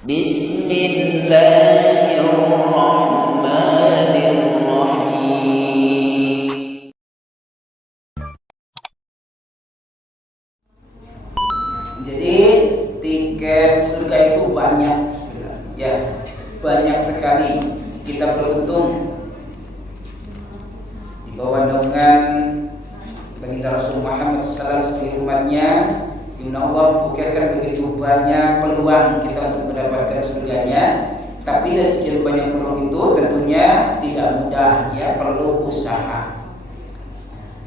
Bismillahirrahmanirrahim. Jadi tiket surga itu banyak sebenarnya, ya, banyak sekali. Kita beruntung di bawah naungan baginda Rasul Muhammad SAW sebagai umatnya. Inna Allah bukakan begitu banyak peluang kita untuk mendapatkan surganya. Tapi dari sekian banyak peluang itu tentunya tidak mudah, ya, perlu usaha.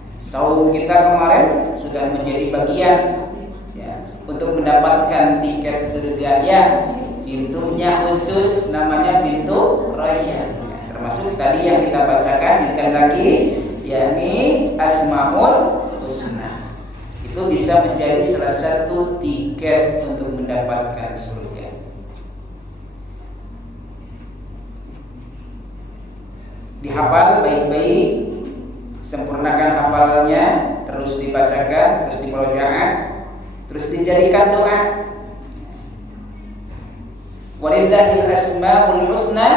Saum kita kemarin sudah menjadi bagian, ya, untuk mendapatkan tiket surga yang pintunya khusus, namanya pintu Rayyan. Termasuk tadi yang kita bacakan, ingatkan lagi, yakni Asmaul Husna. Itu bisa menjadi salah satu tiket untuk mendapatkan surga. Dihafal baik-baik, sempurnakan hafalnya, terus dibacakan, terus dimurojaah, terus dijadikan doa. Walillahil asmaul husna,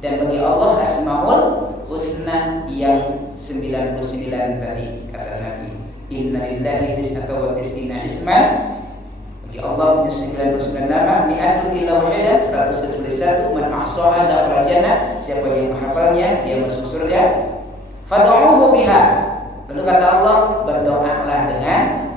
dan bagi Allah asmaul husna yang 99 tadi, kata Nabi. Inna lillahi tis'ata wa tis'ina isman. Bagi Allah punya 99 nama, mi'atun illa wahidah, 101 man ahsaha dakhala jannah. Siapa yang menghafalnya dia masuk surga. Fad'uhu biha. Lalu kata Allah, berdoalah dengan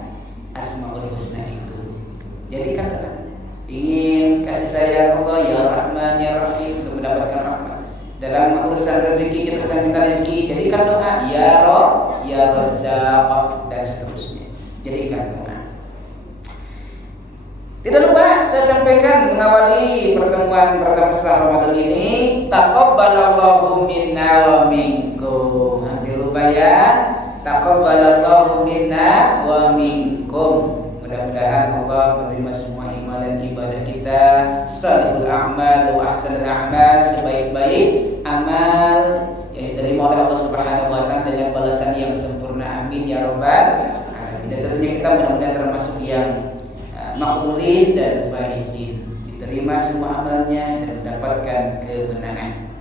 asmaul husna itu. Jadikan doa. Ingin kasih sayang Allah, ya Rahman ya Rahim, untuk mendapatkan rahmat. Dalam urusan rezeki kita sedang minta rezeki, jadikan doa ya Rabb, ya Razzaq, dan seterusnya. Jadikan doa. Tidak lupa saya sampaikan mengawali pertemuan pertama setelah Ramadan ini, taqabbalallahu minna wa minkum. Hampir lupa ya, taqabbalallahu minna wa minkum. Mudah-mudahan Allah menerima semua iman dan ibadah kita, salihul a'mal wa ahsanul a'mal, sebaik-baik amal yang diterima oleh Allah Subhanahu wa taala dengan balasan yang sempurna. Amin ya rabbal alamin. Dan tentunya kita mudah-mudahan termasuk yang maqbulin dan faizin, diterima semua amalnya dan mendapatkan kemenangan.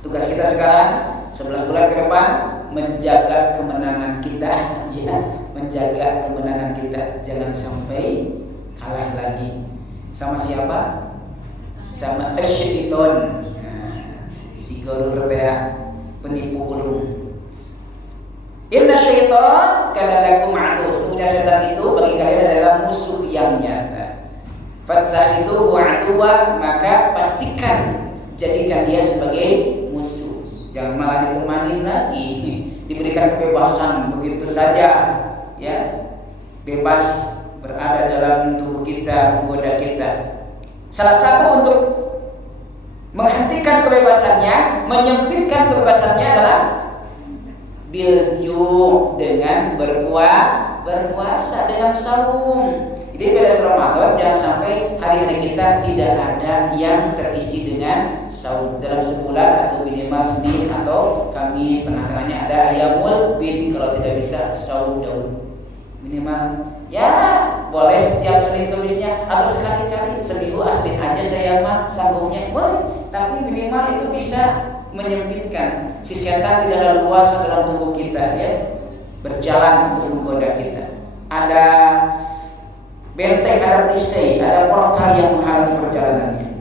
Tugas kita sekarang 11 bulan ke depan menjaga kemenangan kita, ya, menjaga kemenangan kita. Jangan sampai kalah lagi. Sama siapa? Sama syaitan. Si guru teh penipu ulung. Inna syaitan kana lakum adu. Sesungguhnya setan itu bagi kalian adalah musuh yang nyata. Fattakhiduhu aduwa, maka pastikan jadikan dia sebagai musuh. Jangan malah ditemani lagi, diberikan kebebasan begitu saja, ya, bebas berada dalam tubuh kita, menggoda kita. Salah satu untuk menghentikan kebebasannya, menyempitkan kebebasannya adalah bilju, dengan berpuasa, dengan saum. Jadi pada Ramadan jangan sampai hari-hari kita tidak ada yang terisi dengan saum. Dalam sebulan atau minimal Senin atau Kamis, tengah-tengahnya ada ayamul bid. Kalau tidak bisa saum daun minimal, ya boleh setiap Senin Kamisnya atau sekali-kali seminggu, Senin aja saya mah sanggupnya boleh. Tapi minimal itu bisa menyempitkan si setan tidak leluasa dalam tubuh kita, ya, berjalan untuk menggoda kita. Ada benteng, ada perisai, ada portal yang menghalangi perjalanannya.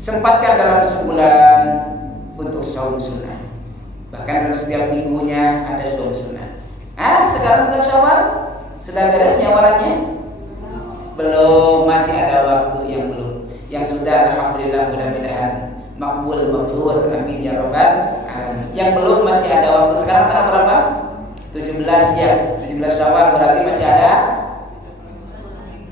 Sempatkan dalam sebulan untuk saum sunnah. Bahkan dalam setiap minggunya ada saum sunnah. Sekarang bulan Syawal sudah beres nyawalannya? Belum, masih ada waktu yang belum. Yang sudah, alhamdulillah, mudah-mudahan makbul mabrur, amin ya rabbal alamin. Yang belum masih ada waktu. Sekarang tanggal berapa? 17 ya, 17 Syawal, berarti masih ada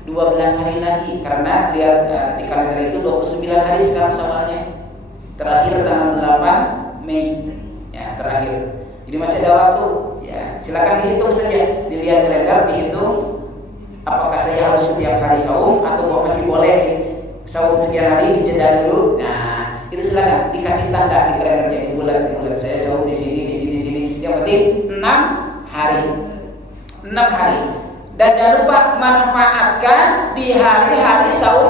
12 hari lagi. Karena lihat di kalender itu 29 hari sekarang Syawalnya. Terakhir tanggal 8 Mei. Ya, terakhir. Jadi masih ada waktu. Ya, silakan dihitung saja. Dilihat kalender, dihitung apakah saya harus setiap hari saum atau masih boleh saum sekian hari, dijeda dulu. Nah, itu silakan dikasih tanda di kalendernya, di bulan saya saum di sini. Yang penting 6 hari. 6 hari. Dan jangan lupa manfaatkan di hari-hari saum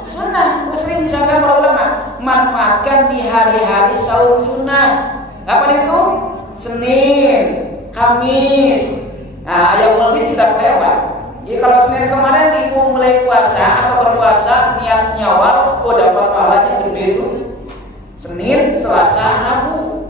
sunnah. Sering disampaikan para ulama, manfaatkan di hari-hari saum sunnah. Kapan itu? Senin, Kamis. Nah, ayam Bid sudah kelewat. Jadi kalau Senin kemarin ibu mulai puasa atau berpuasa niat nyawal, dapat pahalanya gede itu. Senin, Selasa, Rabu.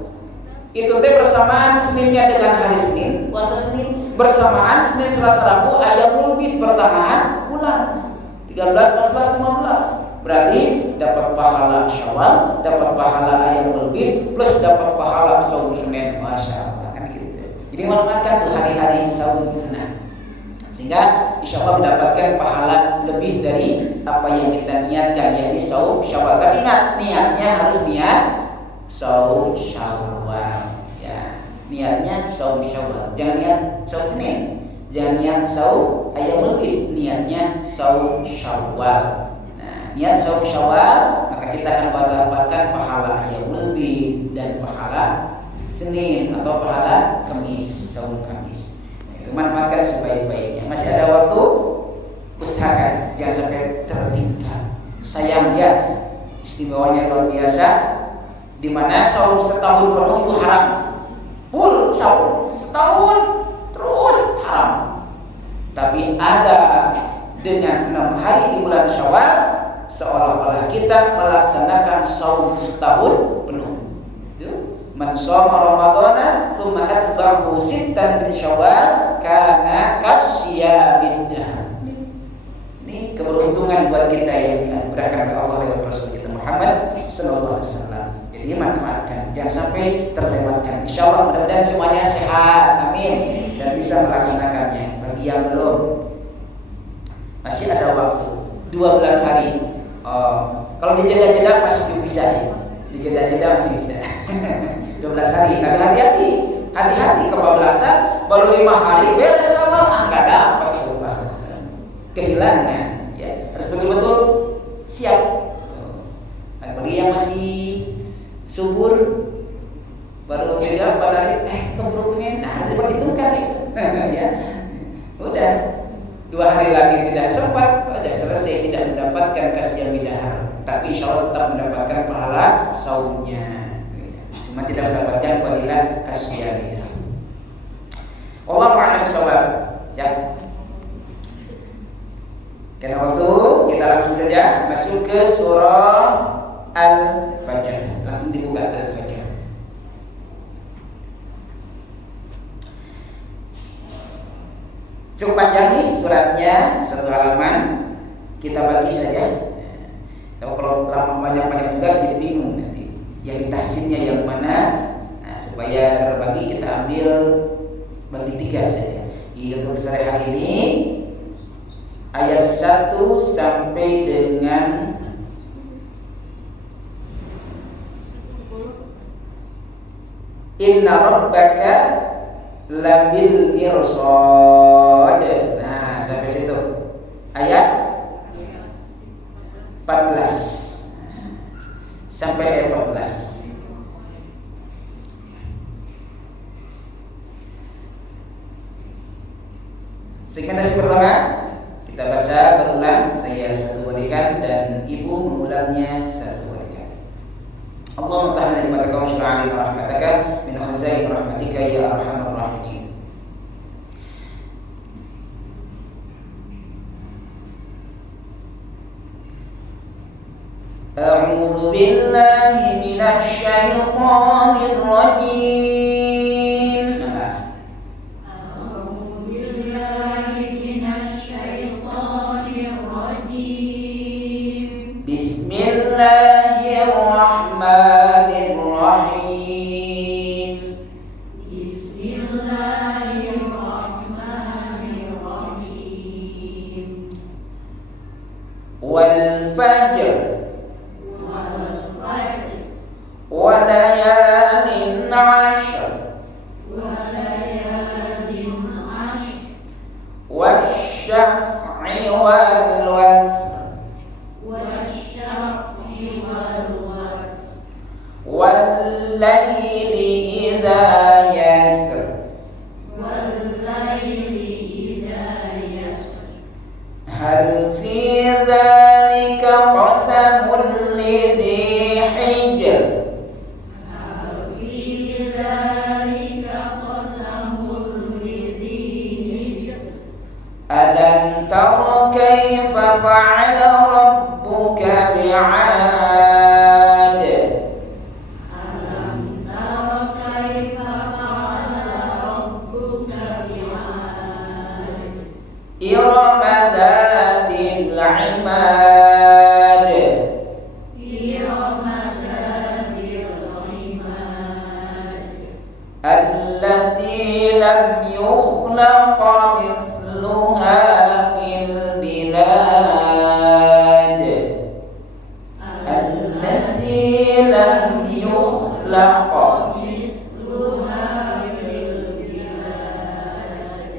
Itu teh bersamaan Seninnya dengan hari Senin, puasa Senin. Bersamaan Senin, Selasa, Rabu, Ayyamul Bid pertengahan bulan 13, 14, 15. Berarti dapat pahala Syawal, dapat pahala Ayyamul Bid, plus dapat pahala saum Senin. Masya Allah, kan gitu. Jadi manfaatkan tuh hari-hari saum sunnah, sehingga insya Allah mendapatkan pahala lebih dari apa yang kita niatkan, yakni saum Syawal. Tapi ingat, niatnya harus niat saum Syawal. Niatnya saum Syawal, jangan niat saum Senin, jangan niat saum Ayyamul Bid, niatnya saum Syawal. Nah, niat saum Syawal, maka kita akan mendapatkan pahala Ayyamul Bid dan pahala Senin atau pahala Kamis, saum Kamis. Nah, itu manfaatkan sebaik-baiknya. Masih ada waktu, usahakan jangan sampai tertinggal. Sayang ya, istimewanya luar biasa, di mana saum setahun penuh itu haram. Full saum setahun terus haram. Tapi ada dengan 6 hari di bulan Syawal, seolah-olah kita melaksanakan saum setahun penuh. Itu man shoma ramadhana tsumma atba'ahu sittan min Syawal kana kasyiyamid dahr. Ini keberuntungan buat kita yang dianugerahkan oleh Allah lewat Rasul kita Muhammad sallallahu alaihi wasallam. Jadi manfaatkan, jangan sampai terlewatkan. Insya Allah mudah-mudahan semuanya sehat, amin, dan bisa melaksanakannya. Bagi yang belum, masih ada waktu 12 hari. Kalau di jeda-jeda masih bisa ya, di jeda-jeda masih bisa. 12 hari, tapi hati-hati kebablasan baru 5 hari beres sama nggak dapat kehilangan. Ya, harus betul-betul siap. Bagi yang masih subur baru 3-4 hari keburuknya, nah harus diperhitungkan. Ya, udah 2 hari lagi tidak sempat, udah selesai, tidak mendapatkan kasyiyamid dahr, tapi insya Allah tetap mendapatkan pahala saumnya, cuma tidak mendapatkan fadilah kasyiyamid dahr. Wallahu a'lam bishawab. Siap. Karena waktu, kita langsung saja masuk ke surah Al-Fajr. Langsung dibuka Al-Fajr. Cukup panjang nih suratnya, 1 halaman. Kita bagi saja. Kalau lama banyak-banyak juga jadi bingung nanti. Yang ditahsinnya yang mana? Nah, supaya terbagi kita ambil bagi 3 saja. Untuk sore hari ini ayat 1 sampai dengan Inna rabbaka labil mirsad. Nah, sampai situ. Ayat 14 sampai ayat 14. Segmentasi pertama kita baca berulang, saya 1 berikan dan ibu mengulangnya 1 berikan. Allahumma ta'ala nikmataka wa syura'alina rahmataka min khazain rahmatika ya arhamar rahimin. A'udzu billahi minasy syaithanir rajim. A'udzu billahi minasy syaithanir rajim. Bismillahirrahmanirrahim. Bismillahirrahmanirrahim. Wal fajr walayalin 'ashr hal fi dzalika qasamul lidzi hijr. Alam tara kaifa fa'ala rabbuka bi'ad. Alam tara kaifa fa'ala rabbuka bi'ad. Irama dzatil 'imad. Irama dzatil 'imad. Allati lam yukhlaq mithluha fil bilad. Allati lam yukhlaq mithluha fil bilad.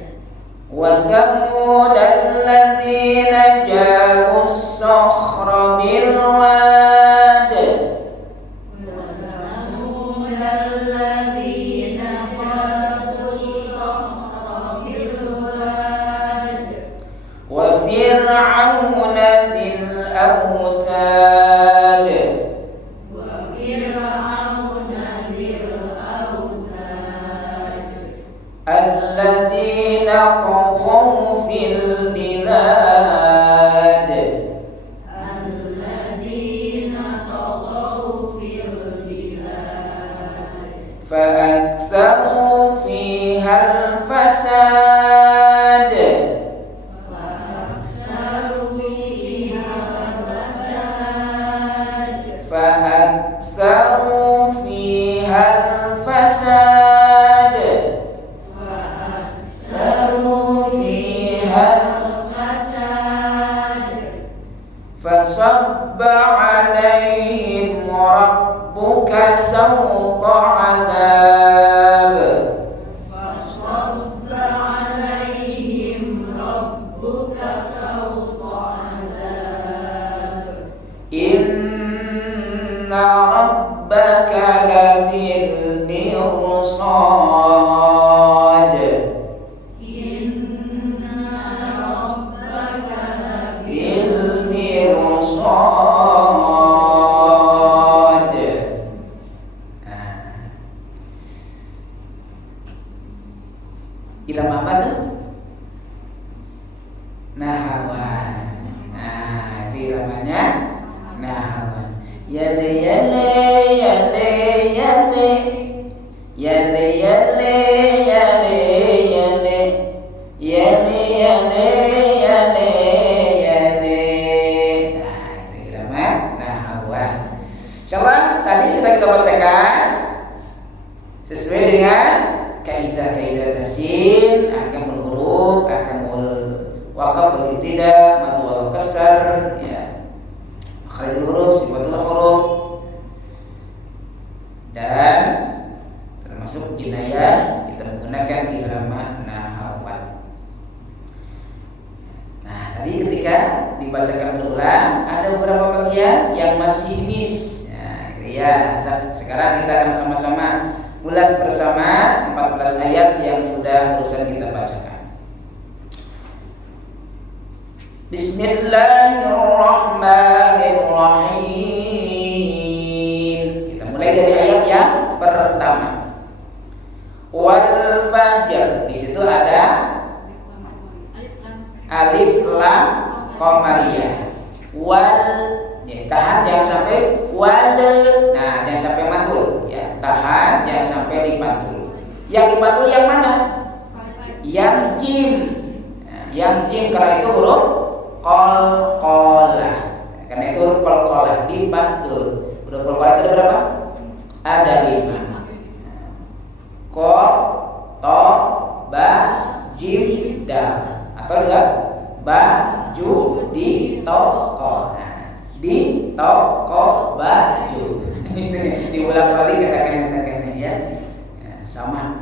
wa thamud alladzina jabu as-sakhra bil wad. وثمود الذين جابوا الصخر بالواد. وفرعون ذي الأوتاد. وفرعون ذي الأوتاد. الذين طغوا في البلاد. الذين طغوا في البلاد. فأكثروا فيها الفساد. فأكثروا فيها الفساد. فأكثروا فيها الفساد. فأكثروا فيها الفساد. فصب عليهم ربك سوط عذاب. فصب عليهم ربك سوط عذاب. إن ربك لبالمرصاد. إن ربك بالمرصاد. Ilmu apa tuh? Nahawan. Nah, itu namanya nahawan. Yale yale yale yale yale yale yale yale yale yale yale yale. Nah, itu ilmu nahawan. Insyaallah tadi sudah kita bacakan sesuai dengan kaidah-kaidah tasyin, ahkamul huruf, ahkamul waqaf wal ibtida, mad wal qasr, ya. Makharijul huruf, sifatul huruf, dan termasuk jinayah kita menggunakan irama nahawan. Nah, tadi ketika dibacakan berulang ada beberapa bagian yang masih miss. Nah, gitu ya. Sekarang kita akan sama-sama ulas bersama 14 ayat yang sudah barusan kita bacakan. Bismillahirrahmanirrahim. Kita mulai dari ayat yang pertama. Wal fajr. Di situ ada alif lam qamariyah. Wal, ya, tahan jangan sampai wal. Nah, jangan sampai mantul, ya. Tahan jangan sampai dipantul. Yang dipantul yang mana? Yang jim. Nah, yang jim karena itu huruf qalqalah. Karena itu huruf qalqalah dipantul. Huruf qalqalah itu ada berapa? Ada 5. Qaf, ta, ba, jim, dal. Atau juga baju di toko. Nah, di toko baju. Diulang balik katakan-katakannya, ya. Ya, sama.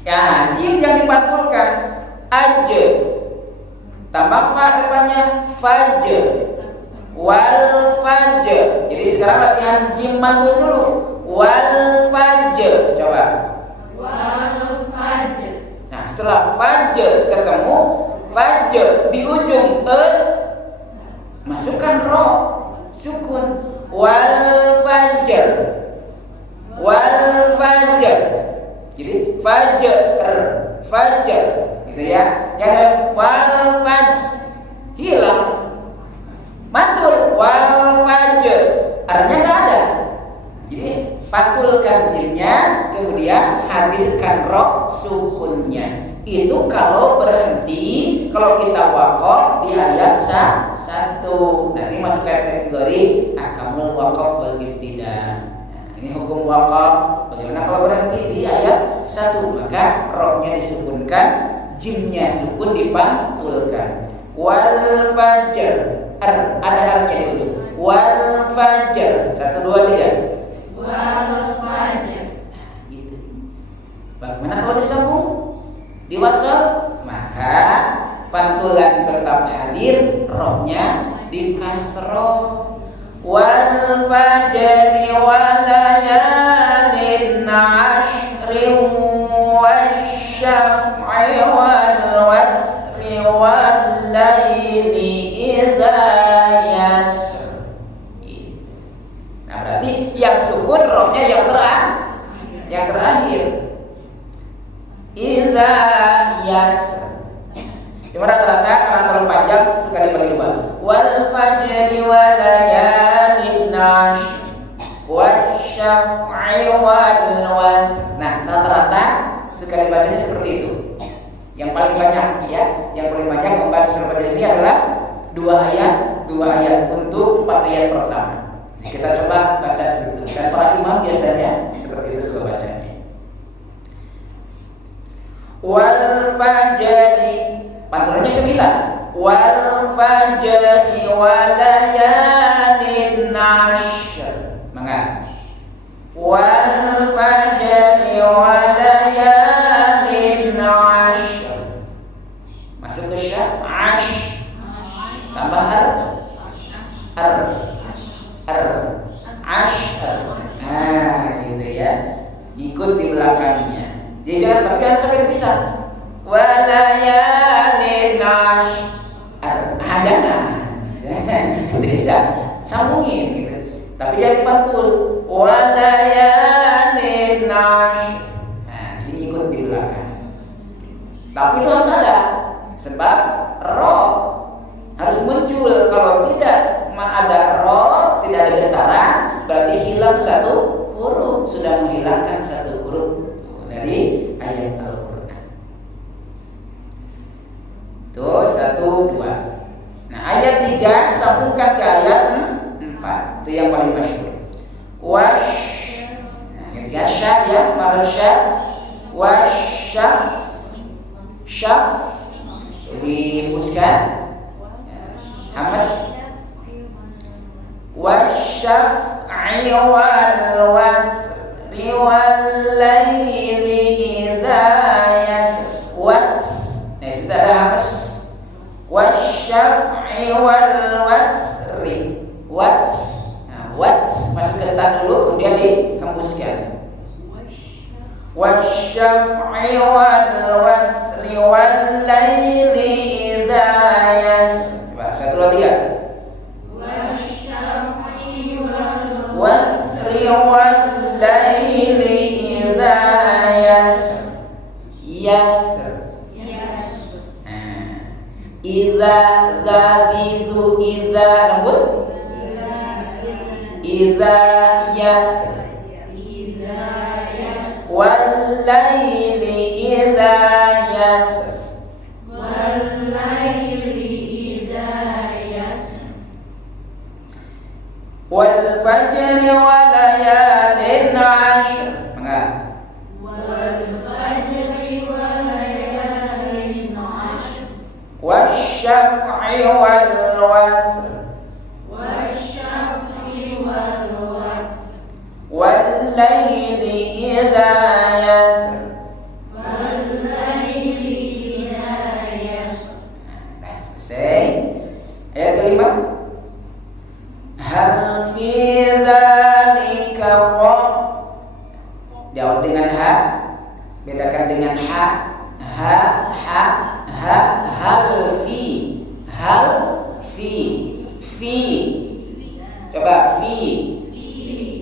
Ya, jim yang dipantulkan aj. Tambah fa depannya faj. Wal faj. Jadi sekarang latihan jim mantul dulu. Wal faj. Coba. Wal fajr. Nah, Nah, setelah fajr ketemu fajr di ujung masukkan ro sukun wal fajr. Jadi fajr gitu ya. Yang wal fajr hilang, mantul wal fajr, artinya nggak ada. Jadi pantulkan jinnya, kemudian hadirkan ro sukunnya. Itu kalau berhenti, kalau kita wakaf di ayat 1. Nanti masuk kategori akamul wakaf wal ibtida. Ini hukum wakaf. Bagaimana kalau berhenti di ayat 1? Maka roknya disukunkan, jimnya sukun dipantulkan. Wal fajr, ada arnya di ujung. Wal fajr, 1, 2, 3. Wal fajr. Gitu. Bagaimana kalau disambung, diwasal? Maka pantulan tetap hadir, roknya di kasroh. Wal fajri wa layalin 'ashrin wasyaf'i wal watsri wal laili idza yasr. Nah, berarti yang sukun rohnya yang terakhir. Idza yasr. Cuma rata-rata karena terlalu panjang suka dibagi dua. Wal fajri wa layalin 'ashr wasyaf'i wal watr. Nah, rata-rata suka dibacanya seperti itu. Yang paling banyak ya, yang paling banyak membaca surat Al-Fajr ini adalah 2 ayat untuk 4 ayat pertama. Kita coba baca seperti itu. Dan para imam biasanya seperti itu suka bacanya. Wal fajri, pantulannya 9. Wal fajri wa layalin 'ashr. Mangga. Wal fajri wa layalin 'ashr. Masuk ke sya, ash. Tambah ashr. Nah, gitu ya. Ikut di belakangnya. Jadi jangan sampai dipisah. Walayalin ashr. Jangan bisa sambungin gitu. Tapi jangan dipantul. Walayalin ashr. Nah, ini ikut di belakang. Tapi itu harus ada, sebab roh harus muncul. Kalau tidak ada roh, tidak ada getaran, berarti hilang satu huruf. Sudah menghilangkan satu huruf dari ayat Al-Quran. Tuh 1, 2. Nah, ayat 3 sambungkan ke ayat 4. Itu yang paling masyhur. Nah, syaf ya, marsyaf. Syaf dihembuskan. Hamas. Wasyaf'i wal watsri wal laili idza yasr. Nah, sudah ada hamas. Wasyaf'i wal watsri. Masuk ke tan dulu, kemudian dihembuskan. Wasyaf'i wal watsri wal laili idza yasr. Coba 1, 2, 3. Watsri wal laili idza yasr. Idza dzidzu idza lembut. Idza yasr. Wal laili idza yasr. Wal fajri wa layalin 'ashr. Enggak. Wasyaf'i wal watsr. Wal laili idza yasr. Nah, selesai. Ayat kelima. Hal fi dzalika diawali dengan ha, bedakan dengan ha. Ha hal fi coba fi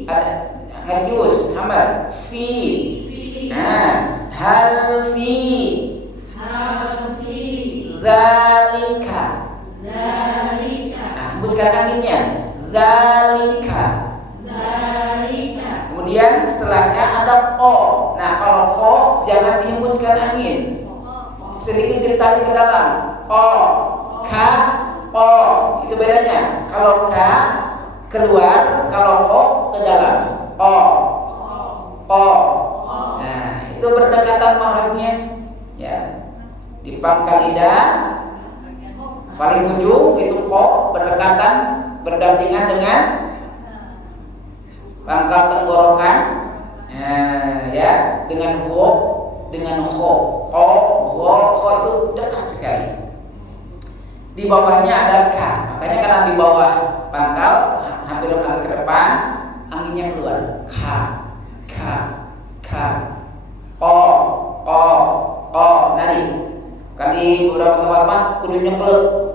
ada Matius Hamas fi hal fi zalika hembuskan anginnya zalika. Kemudian setelah ka ada o. Nah kalau o jangan dihembuskan angin, sedikit ditarik ke dalam. O ka o itu bedanya. Kalau ka keluar, kalau o ke dalam. O. Nah itu berdekatan mahribnya ya. Di pangkal lidah paling ujung itu ko, berdekatan berdampingan dengan pangkal tenggorokan ya, dengan ho, dengan ho itu dekat sekali. Di bawahnya ada ka, makanya karena di bawah pangkal hampir agak ke depan, anginnya keluar. Ka o nari. Kan di beberapa tempat mah kudu nyeklek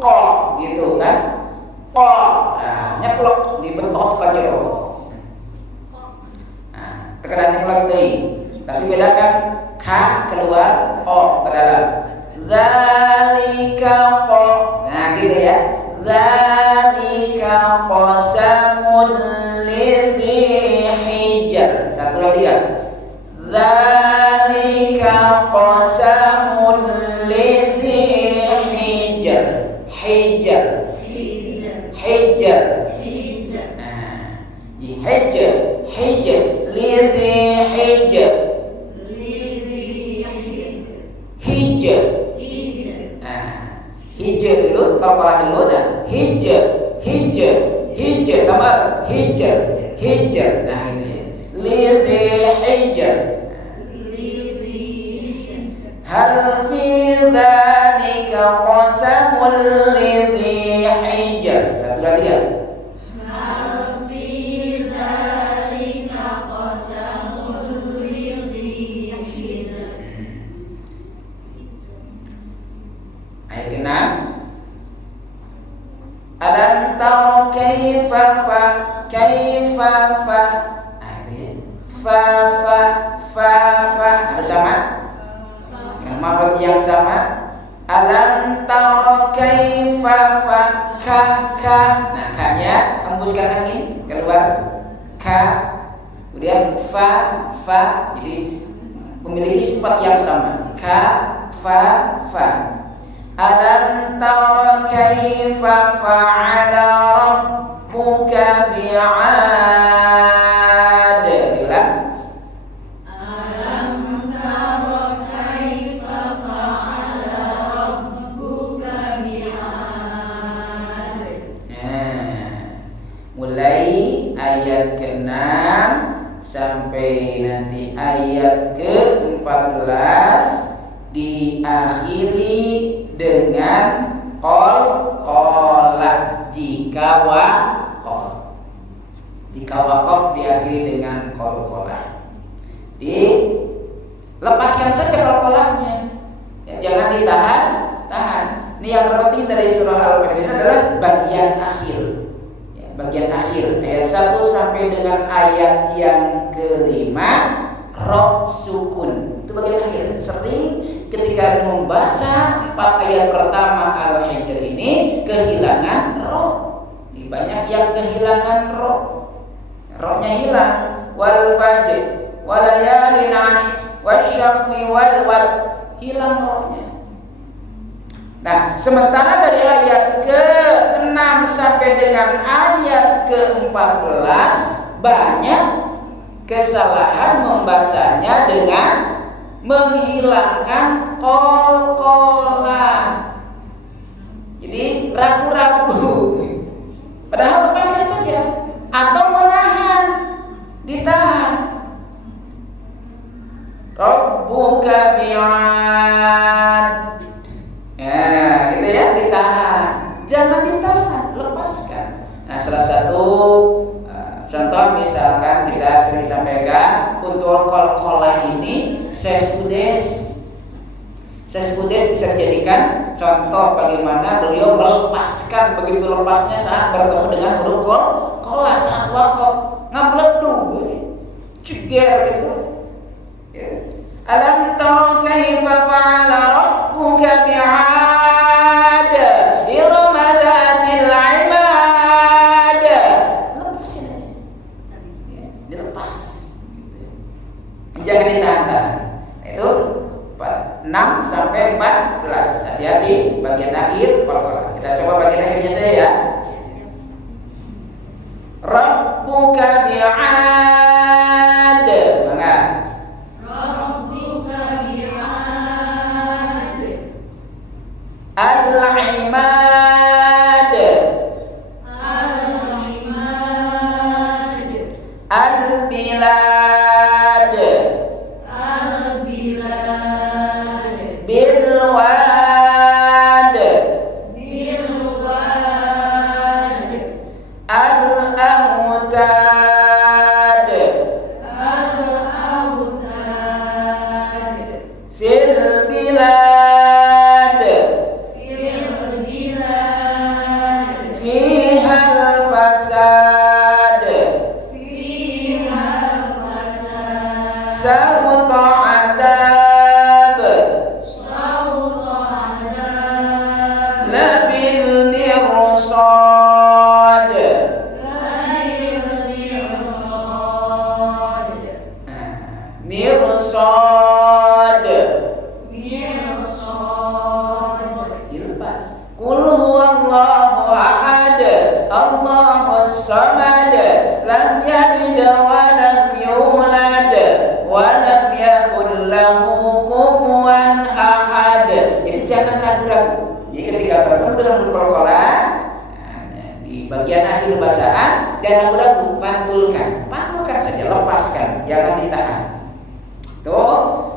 ko gitu kan. Ko, nah nyeklek dibentot ka jero. Nah, tekan nyeklek deui. Tapi bedakan ka keluar, o ke dalam. Zalika ko. Nah, gitu ya. Zalika qasamul lidzi hijr. 1 2 3. Zalika qasamul lidzi hijr. Hijr. Nah, hijr lidzi hijr. Hijr. Nah, hijr dulu, kalau dulu dan hijr tamar hijr. Nah ini lidzi hijr. Hal fi dzalika qasamul lidzi hijr. 1 2 3. Ayat ke-6. Alam tara kaifa fa. Ada sama? Dengan makhraj yang sama. Alam tara kaifa fa ka. Nah, ka-nya hembuskan angin keluar. Ka. Kemudian fa. Jadi memiliki sifat yang sama. Ka fa. Alam tara kaifa fa'ala rabbuka bi'ad. Diulang. Alam tara kaifa fa'ala rabbuka bi'ad. Mulai ayat ke-6 sampai nanti ayat ke-14 diakhiri dengan qala jika waqaf. Jika waqaf diakhiri dengan qala. Dilepaskan saja qalanya. Ya, jangan tahan. Ini yang terpenting dari surah Al-Fatihah ini adalah bagian akhir. Ya, bagian akhir ayat 1 sampai dengan ayat yang ke-5 ro sukun. Itu bagian akhir. Sering ketika membaca 4 ayat pertama Al-Hijr ini kehilangan ro. Banyak yang kehilangan ro. Ro-nya hilang. Wal fajr, wal layalin ashr, wasyaf'i wal wad. Hilang ro-nya. Nah, sementara dari ayat ke-6 sampai dengan ayat ke-14 banyak kesalahan membacanya dengan menghilangkan qalqalah. Jadi ragu-ragu. Padahal lepaskan saja atau menahan, ditahan. Rabbuka bi'ad. Ya, gitu ya, ditahan. Jangan ditahan, lepaskan. Nah, salah satu contoh misalkan kita sering sampaikan untuk qalqalah ini sesudes. Syekh Budes bisa dijadikan contoh bagaimana beliau melepaskan begitu lepasnya saat bertemu dengan huruf qolah saat waqaf ngabledu ceger gitu ya. Alam tara kaifa fa'ala rabbuka bi'ad iram dzatil 'imad. Lepasin aja ya, dilepas gitu. Jangan ditahan-tahan. Itu 6 sampai 14. Hati-hati bagian akhir qalqalah. Kita coba bagian akhirnya saja ya. Rabbuka bi'ad. Mangga. Rabbuka bi'ad. Al-'imad. Al-'imad. Al-bilad. Al-bilad. Bilwad. Bilwad. Al-awtad. Al-awtad. Fil bilad. Fil-bilad. Fihal fasad. Fihal-fasad. Sawta adab. Sawta-adab. Labil mirsad. Lail-mirsad. Mirsad. Mirsad. Dilepas. Qul huwallahu ahad. Allahus samad. Lam yalid wa lam yulad wa lam yakul lahu kufuwan ahad. Jadi jangan ragu-ragu. Jadi ketika bertemu dengan huruf qalqalah di bagian akhir bacaan jangan ragu-ragu, pantulkan saja, lepaskan, jangan ditahan. Tuh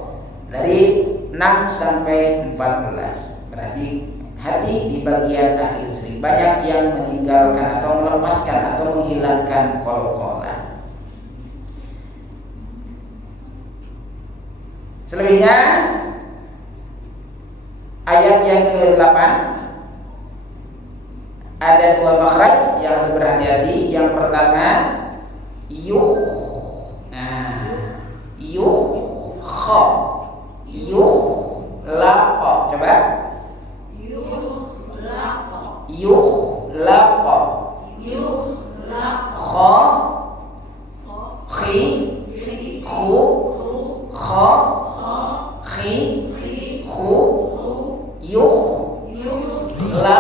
dari 6 sampai 14. Berarti hati di bagian akhir sering banyak yang meninggalkan atau melepaskan atau menghilangkan qalqalah. Selebihnya ayat yang ke-8 ada 2 makhraj yang harus berhati-hati. Yang pertama yuh. Yuh kha. Yuh la. Coba. Yukhlaq. Yuh la. Yukhlaq. Kha khi khu kha khi khu yuh la.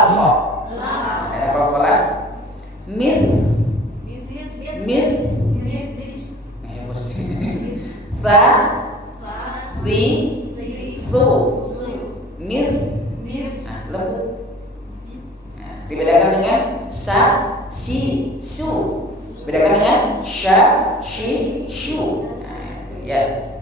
Ada qalqalah. Mith. Sa si su. Mith. Lembu. Dibedakan dengan sa si su. Bedakan dengan sha shi shu. Ya.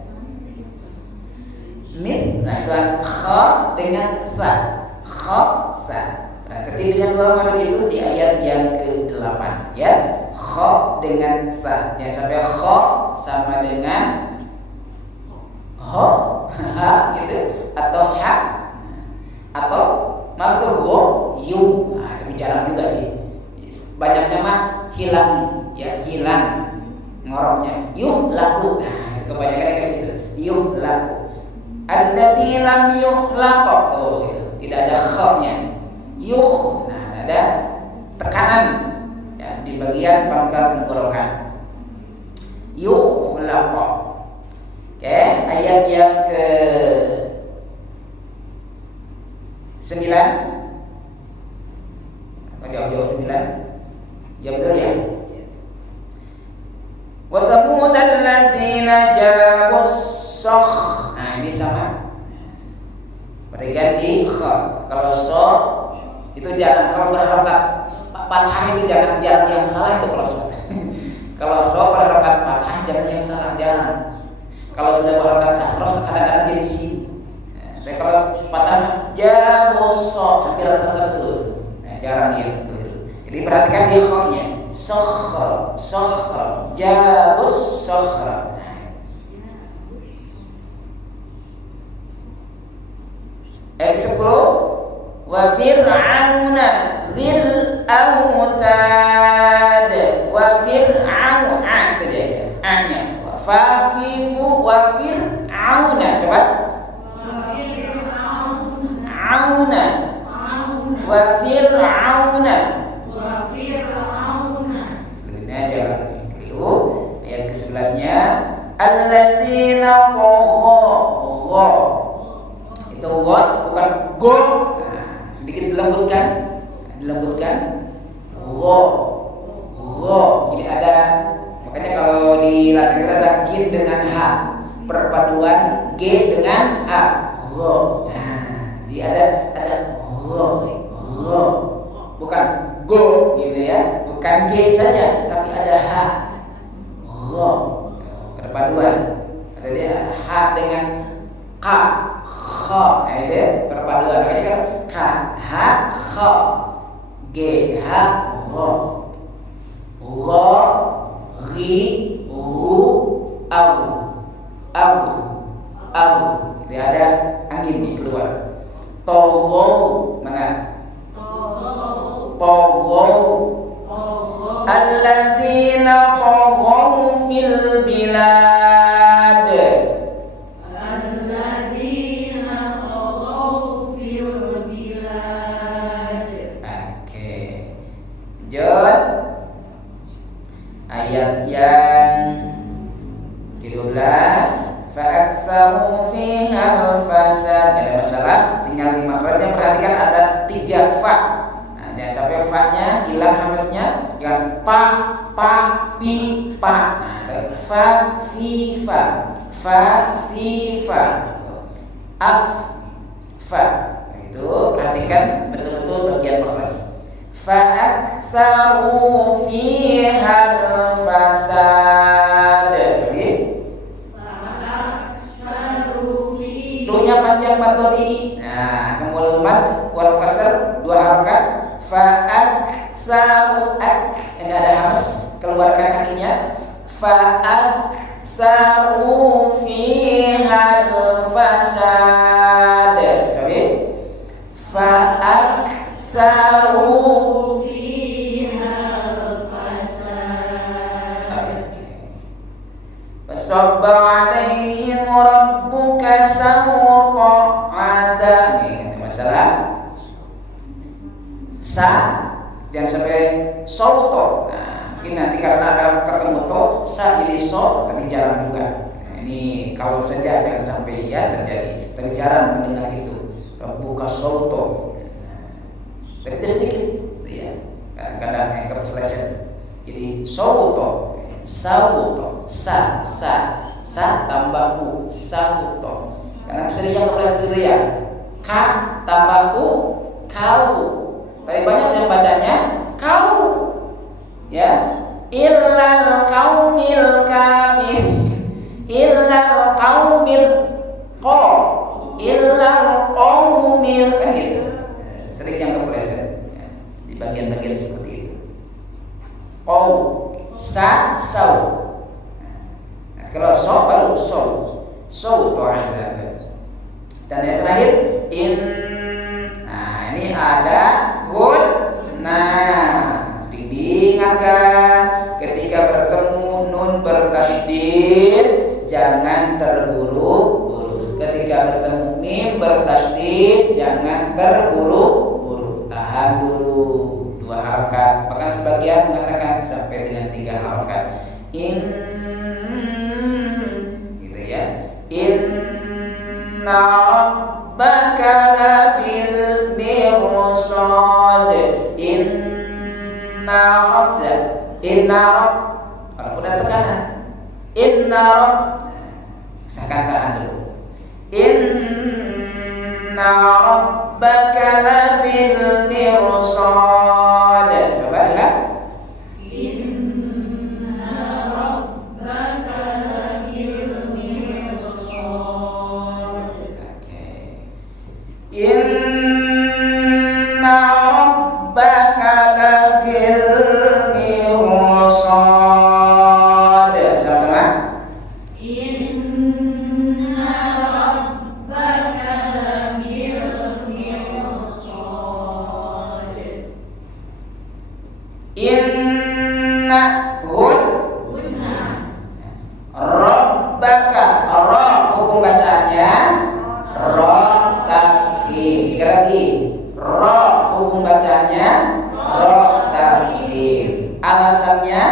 Mith. Nah itu kha dengan sa. Kha sa. Nah, ketik dengan 2 makhraj itu di ayat yang ke-8 ya. Kha dengan sa. Jangan sampai kha sama dengan ho, ha gitu, atau ha, atau malah ke go, yu. Nah, tapi jarang juga sih. Banyaknya mah hilang ya, hilang ngoroknya. Yuh laku. Nah, itu kebanyakan ke situ. Yuh laku. Allati lam yuhlaq. Tuh gitu. Tidak ada kha-nya. Yuh. Nah, ada tekanan ya di bagian pangkal tenggorokan. Yuhlaq. Oke, ayat yang ke 9. Jauh-jauh 9. Ya betul ya. Wa samudal ladzina jabus sakh. Nah, ini sama. Mereka di kha. Kalau so itu jarang, kalau berharokat fathah itu jarang yang salah itu kalau so. Kalau so berharokat fathah jangan yang salah, jarang. Kalau sudah berharokat kasroh kadang-kadang jadi sin. Nah, kalau fathah jaboso hampir rata-rata betul. Nah, jarang yang keliru. Jadi perhatikan di kha-nya. Sokhra, sokhra, jabus sokhra. Ayat 10, wa fir'auna dzil autad. Wa fir'auna saja ya. A-nya. Fa fifu wa fir'auna. Coba. Auna. Wa fir'auna. Selanjutnya aja lah. Keliru. Ayat ke-11-nya alladzina tagha. Itu gha bukan go. Nah, sedikit dilembutkan. Gha. Jadi ada, makanya kalau di Latin kita ada gin dengan h, perpaduan g dengan h. Gha. Nah, jadi ada gha. Bukan go gitu ya. Bukan g saja, tapi ada h. Gha. Perpaduan. Ada dia h dengan k, kha, itu ya, perpaduan. Makanya kan k, h, kha, g, h, gha, gha, ri, ru, au, itu ada angin nih keluar. Togho, mana? Togho, alladzina togho fil bilad. Ayat yang ke-12, fa'aktsaru fihal fasad. Gak ada masalah, tinggal di makhrajnya perhatikan ada 3 fa. Nah, jangan sampai fa-nya hilang hamznya dengan pa, pi, pa. Nah, fa, fi, fa. Fa, fi, fa. Af, fa. Itu perhatikan betul-betul bagian makhraj. Fa'aktsaru fihal fasad. Jadi tuhnya panjang mad tadi. Nah, kemudian mad wal kasr 2 harakat. Fa'aktsaru ak, ini ada hamz, keluarkan anginnya. Fa'aktsaru fihal fasad. Coba. Fa'aktsaru sabba alaihim rabbuka sawta adab. Ini masalah sa jangan sampai sauto. Nah, mungkin nanti karena ada ketemu to sa jadi so, tapi jarang juga. Nah, ini kalau saja jangan sampai ya terjadi, tapi jarang mendengar itu. Rabbuka sauto. Tapi itu sedikit ya. Kadang-kadang yang kepleset. Jadi sauto, sauto, sa tambah u, sauto. Karena misalnya yang kepleset gitu ya, ka tambah u, kau. Tapi banyak yang bacanya kau, ya. Illal qaumil kafir, illal qaumil qa, illal qaumil, kan gitu. Sering yang kepleset ya, di bagian-bagian seperti itu. Qau, sa, sau. Nah, kalau so baru so ta'ala. Dan yang terakhir in. Nah, ini ada gun. Nah, sering diingatkan ketika bertemu nun bertasydid jangan terburu-buru. Ketika bertemu mim bertasydid jangan terburu-buru. Tahan dulu 2 harakat. Bahkan sebagian mengatakan sampai dengan 3 harakat. Gitu ya. Inna rabbaka labil mirsad. Inna rabb. Walaupun ada tekanan. Inna rabb. Misalkan tahan dulu. Inna rabbaka labil mirsad. Coba dengar. Inna rabbaka labil mirsad. Inna rabbaka labil mirsad. Sama-sama. Inna rabbaka labil Sekali lagi, ro hukum bacanya ro tafkhim. Alasannya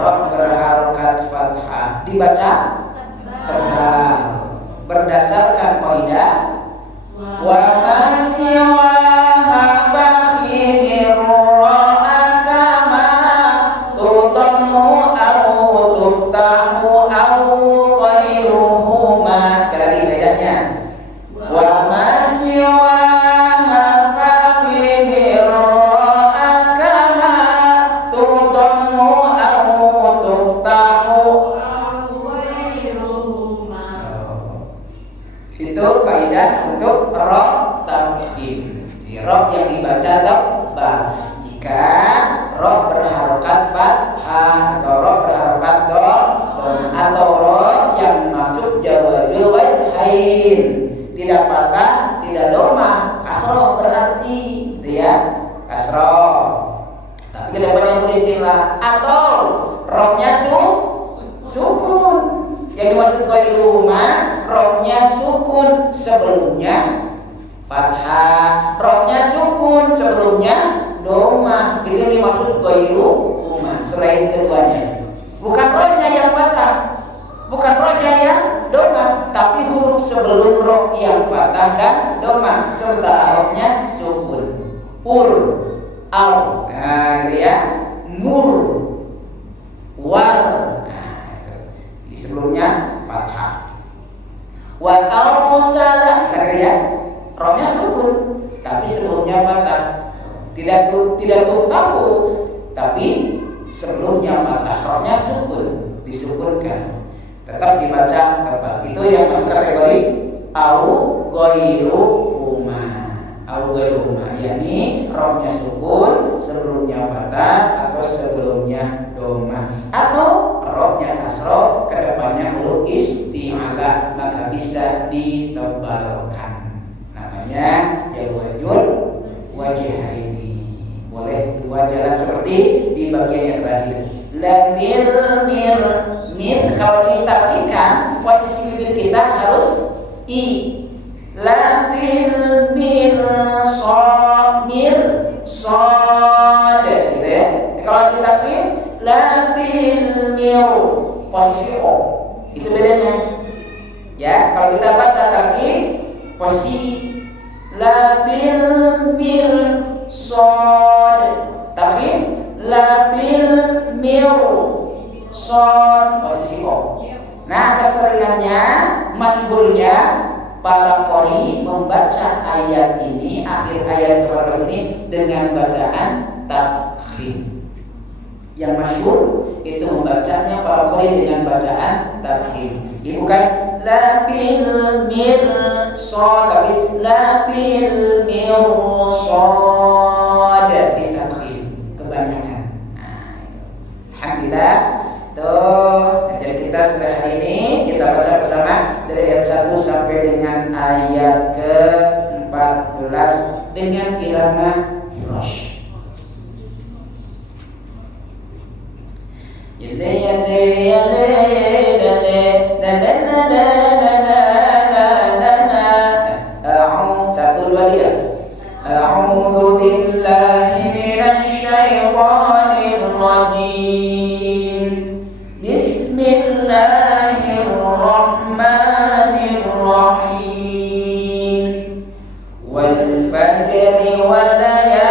ro berharokat fathah, dibaca tebal berdasarkan kaidah wa masya'a fakhimir kama tutammu au tuftahu au ghairuhuma. Sekali lagi kaidahnya, wa masya'a fakhimir kama tutammu au tuftahu. Itu kaidah untuk ro tafkhim. Ro yang dibaca tebal. Jika ro berharokat fathah atau ro berharokat dom atau ro yang masuk jawazul wajhain, tidak fathah, tidak domah, kasroh berarti gitu ya, kasroh. Tapi kedepannya beristilah atau ro-nya sukun. Yang dimaksud ghairuhuma, ro-nya sukun sebelumnya fathah, ro-nya sukun sebelumnya domah. Itu yang dimaksud ghairuhuma selain keduanya. Bukan ro-nya yang fathah, bukan ro-nya yang domah, tapi huruf sebelum ro yang fathah dan domah, sementara ro-nya sukun. Ur, au, nah gitu ya. Mur, war, sebelumnya fathah. Wa arsala, misalnya ya, rohnya sukun tapi sebelumnya fathah. Tidak tuftahu tapi sebelumnya fathah, rohnya sukun, disukunkan. Tetap dibaca tebal. Itu yang masuk kategori au ghairuhuma. Au ghairuhuma, yakni rohnya sukun, sebelumnya fathah atau sebelumnya domah, atau rohnya kasroh, kedepannya huruf isti'alah, maka bisa ditebalkan. Namanya jawazul wajhaini. Boleh dua jalan seperti di bagian yang terakhir. Lamir mir kalau ditarkikan posisi bibir kita harus i. Lamir sod gitu ya. Kalau ditarkim labil mil posisi o, itu bedanya ya. Kalau kita baca tarkim posisi i, labil mir sod, tarkim labil mil sod posisi o. Nah, keseringannya masyhurnya para qori membaca ayat ini, akhir ayat ke-14 ini dengan bacaan tafkhim. Yang masyhur itu membacanya para qori dengan bacaan tafkhim. Ini bukan labil mirsad, tapi labil mirsad di tafkhim kebanyakan. Nah, itu. Alhamdulillah, tuh kajian kita sudah hari ini. Kita baca bersama dari ayat 1 sampai dengan ayat ke-14 dengan irama rosh. Satu, dua, tiga. A'udzu billahi minasy syaithanir rajim. Bismillahirrahmanirrahim. Wal fajri wa layalin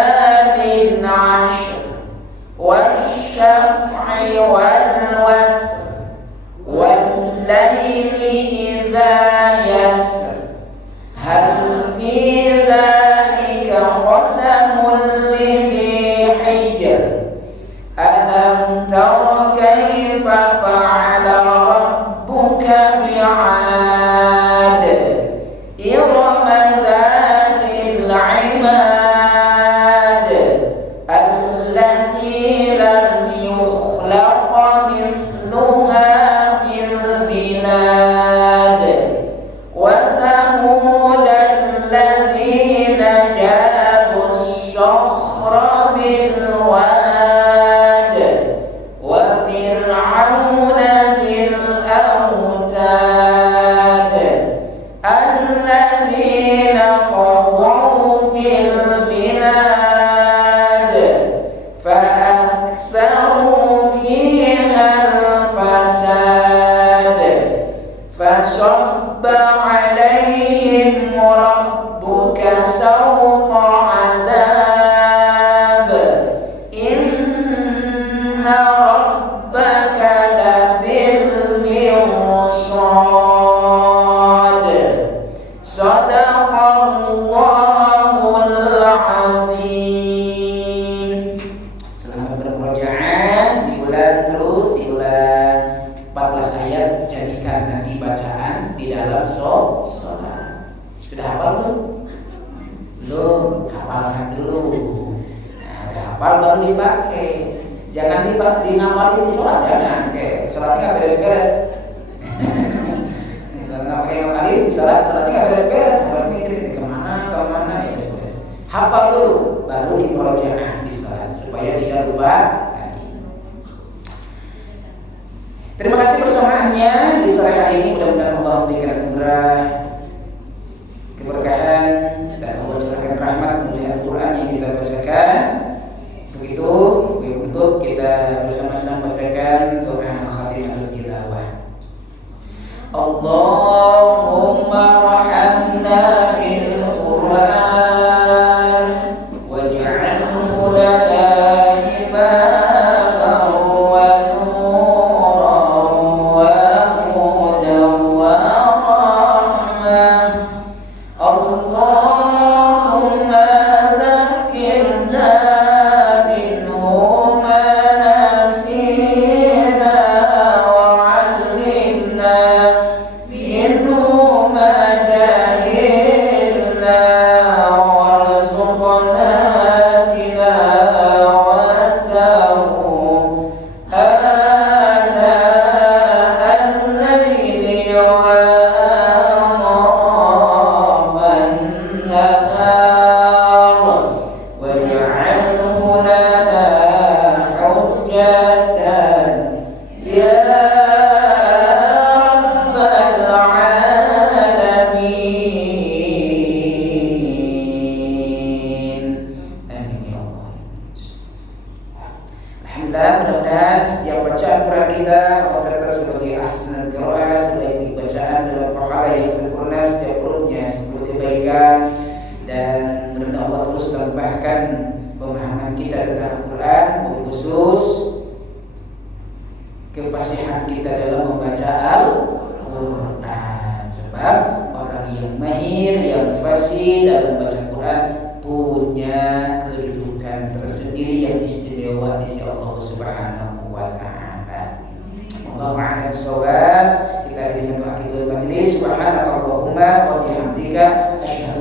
alladzina taghaw fil bilad fa aktsaru fiha al-fasad fasabba 'alaihim rabbuka sawta 'adzab inna rabbaka labil mirsad sadaqallahul azim. Selamat bermurojaah, diulang terus, diulang 14 ayat, jadikan nanti bacaan di dalam sholat. Sudah hafal belum? Belum, hafalkan dulu. Nah, udah hafal baru dipakai. Jangan ngapalin di sholat, jangan. Oke, sholatnya nggak beres-beres. Kalau nggak pakai ngapalin di sholat, sholatnya nggak beres-beres. Harus mikirin kemana, beres-beres. Hafal dulu, baru dimurojaah di sholat supaya tidak lupa lagi. Terima kasih bersamaannya di sore hari ini. Mudah-mudahan Allah memberikan anugerah, keberkahan, dan Allah curahkan rahmat melalui Al-Quran yang kita bacakan. Begitu, sebagai untuk kita bersama-sama bacakan doa khatimatul tilawah. Allahumma rahamna bil Qur'an waj'alhu lana imaman wa nuran wa hudan wa rahmah. Allahumma dzakkirna minhu ma nasina wa 'allimna minhu ma jahilna warzuqna tilawatahu ana al-layli wa atrafan nahar waj'alhu lana hujjatan ya rabbal alamin. Amin ya Allah. Alhamdulillah, mudah-mudahan setiap bacaan Quran kita Allah catat sebagai ahsanul qiraah, sebagai bacaan dalam pahala yang sempurna, setiap hurufnya sebuah kebaikan, dan mudah-mudahan Allah terus tambahkan pemahaman kita tentang Al-Quran, khusus kefasihan kita dalam membaca Al-Quran. Sebab orang yang mahir, yang fasih dalam baca Quran punya kedudukan tersendiri yang istimewa di sisi Allah Subhanahu wa taala. Wallahu a'lam bishawab. Kita akhiri dengan doa kita majlis. Subhanakallahumma wa bihamdika asyhadu